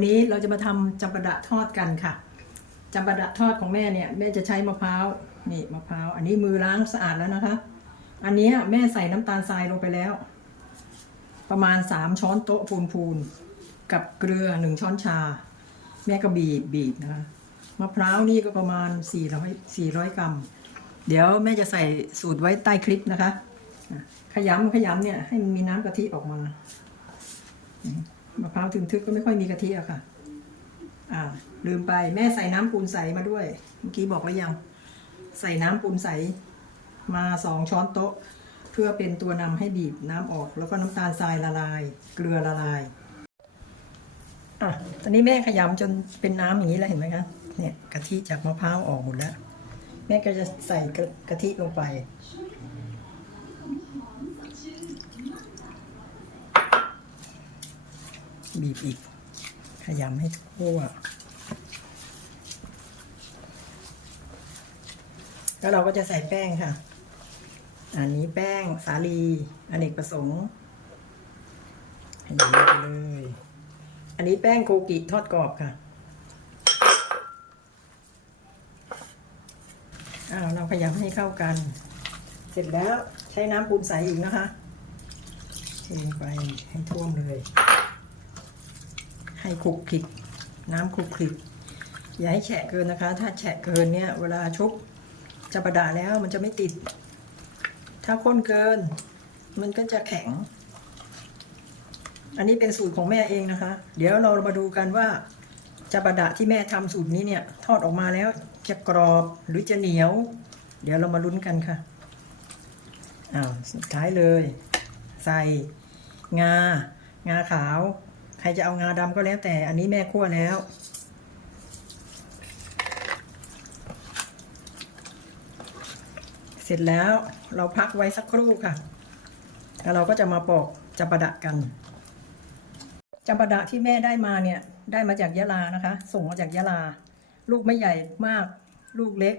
วันนี้เราจะมาทำจำปาดะทอดกันค่ะจำปาดะทอดของแม่เนี่ยแม่จะใช้มะพร้าวนี่มะพร้าวอันนี้มือล้างสะอาดแล้วนะคะ อันนี้แม่ใส่น้ำตาลทรายลงไปแล้ว ประมาณสามช้อนโต๊ะพูนๆกับเกลือหนึ่งช้อนชา แม่ก็บีบบีบนะคะมะพร้าวนี่ก็ประมาณ 4 0 0 400 กรัม เดี๋ยวแม่จะใส่สูตรไว้ใต้คลิปนะคะอะขยำขยำเนี่ยให้มันมีน้ำกะทิออกมา มะพร้าวถึงทึกก็ไม่ค่อยมีกะทิอะค่ะ อ่า ลืมไปแม่ใส่น้ำปูนใสมาด้วย เมื่อกี้บอกแล้วยัง ใส่น้ำปูนใสมาสองช้อนโต๊ะ เพื่อเป็นตัวนำให้บีบน้ำออก แล้วก็น้ำตาลทรายละลาย เกลือละลายอะตอนนี้แม่ขยำจนเป็นน้ำอย่างนี้แล้วเห็นไหมคะเนี่ยกะทิจากมะพร้าวออกหมดแล้ว แม่ก็จะใส่กะกะทิลงไป บีบอีก ขยำให้ทั่ว แล้วเราก็จะใส่แป้งค่ะ อันนี้แป้งสาลีอเนกประสงค์ขยำไปเลย อันนี้แป้งโกกิทอดกรอบค่ะอ้าวเราขยำให้เข้ากัน เสร็จแล้วใช้น้ำปูนใสอีกนะคะเทลงไปให้ท่วมเลย ให้คลุกคลิก น้ำคลุกคลิก อย่าให้แฉะเกินนะคะ ถ้าแฉะเกินเนี่ย เวลาชุบจะประดาแล้วมันจะไม่ติด ถ้าข้นเกิน มันก็จะแข็ง อันนี้เป็นสูตรของแม่เองนะคะ เดี๋ยวเรามาดูกันว่าจะประดาที่แม่ทำสูตรนี้เนี่ย ทอดออกมาแล้วจะกรอบหรือจะเหนียว เดี๋ยวเรามาลุ้นกันค่ะอ้าวสุดท้ายเลย ใส่งา งาขาว ใครจะเอางาดำก็แล้วแต่อันนี้แม่คั่วแล้ว เสร็จแล้วเราพักไว้สักครู่ค่ะ แล้วเราก็จะมาปอกจำปาดะกันจำปาดะที่แม่ได้มาเนี่ย ได้มาจากยะลานะคะ ส่งมาจากยะลา ลูกไม่ใหญ่มาก ลูกเล็ก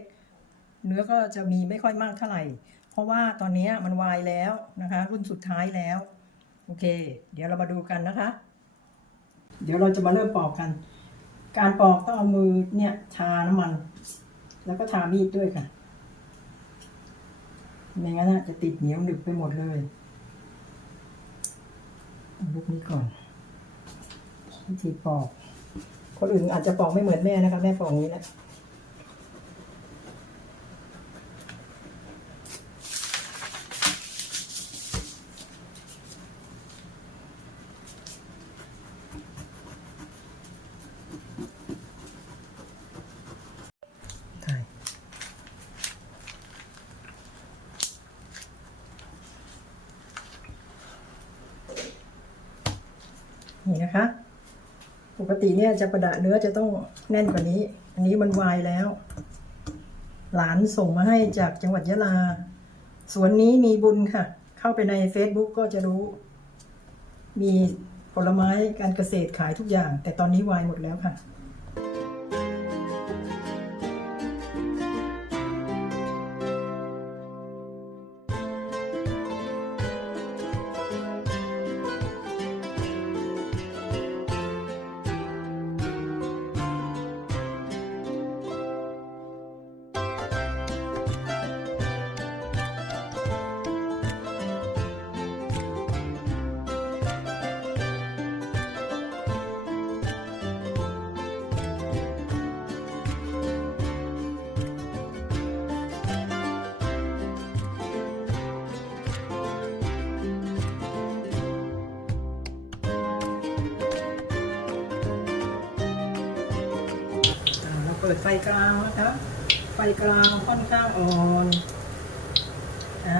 เนื้อก็จะมีไม่ค่อยมากเท่าไหร่ เพราะว่าตอนนี้มันวายแล้วนะคะ รุ่นสุดท้ายแล้ว โอเค เดี๋ยวเรามาดูกันนะคะ เดี๋ยวเราจะมาเริ่มปอกกัน การปอกต้องเอามือเนี่ยทาน้ำมัน แล้วก็ทามีดด้วยค่ะไม่งั้นนะจะติดเหนียวหนึบไปหมดเลยลูกนี้ก่อนวิธีปอก คนอื่นอาจจะปอกไม่เหมือนแม่นะคะ แม่ปอกอย่างนี้แหละ ใช่ นี่นะคะ ปกติเนี่ยจะประดะเนื้อจะต้องแน่นกว่านี้ อันนี้มันวายแล้ว หลานส่งมาให้จากจังหวัดยะลา สวนนี้มีบุญค่ะ เข้าไปใน Facebook ก็จะรู้ มีผลไม้การเกษตรขายทุกอย่าง แต่ตอนนี้วายหมดแล้วค่ะ ดไฟกลางนะครับ ไฟกลางค่อนข้างอ่อนอ่า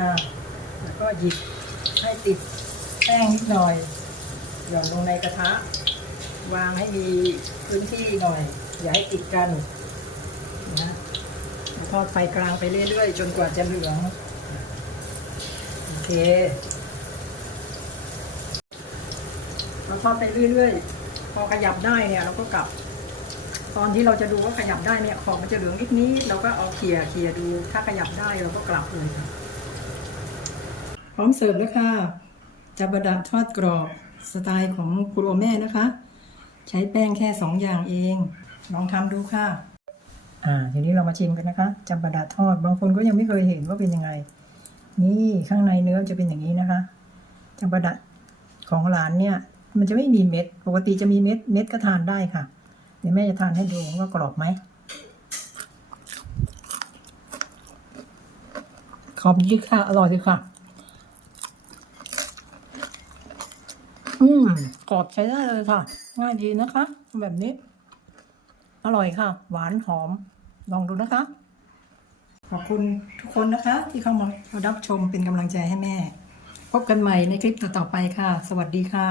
แล้วก็หยิบให้ติดแป้งนิดหน่อยหย่อนลงในกระทะ วางให้มีพื้นที่หน่อย อย่าให้ติดกันนะทอดไฟกลางไปเรื่อยๆ จนกว่าจะเหลือง โอเคเราทอดไปเรื่อยๆ พอขยับได้เนี่ยเราก็กลับ ตอนที่เราจะดูว่าขยับได้เนี่ยของมันจะเหลืองนิดนี้ เราก็เอาเขี่ยเขี่ยดู ถ้าขยับได้เราก็กลับเลยค่ะพร้อมเสิร์ฟแล้วค่ะจับบะดะทอดกรอบสไตล์ของคุณโอแม่นะคะ ใช้แป้งแค่สองอย่างเอง ลองทำดูค่ะ อ่าทีนี้เรามาชิมกันนะคะจำปาดะทอดบางคนก็ยังไม่เคยเห็นว่าเป็นยังไง นี่ข้างในเนื้อจะเป็นอย่างนี้นะคะจำปาดะของหลานเนี่ย มันจะไม่มีเม็ด ปกติจะมีเม็ดเม็ดก็ทานได้ค่ะ เดี๋ยวแม่จะทานให้ดูว่ากรอบไหมขอบดีค่ะ อร่อยดีค่ะ อืม กรอบใช้ได้เลยค่ะ ง่ายดีนะคะ แบบนี้ อร่อยค่ะ หวานหอม ลองดูนะคะ ขอบคุณทุกคนนะคะ ที่เข้ามารับชมเป็นกำลังใจให้แม่ พบกันใหม่ในคลิปต่อๆไปค่ะ สวัสดีค่ะ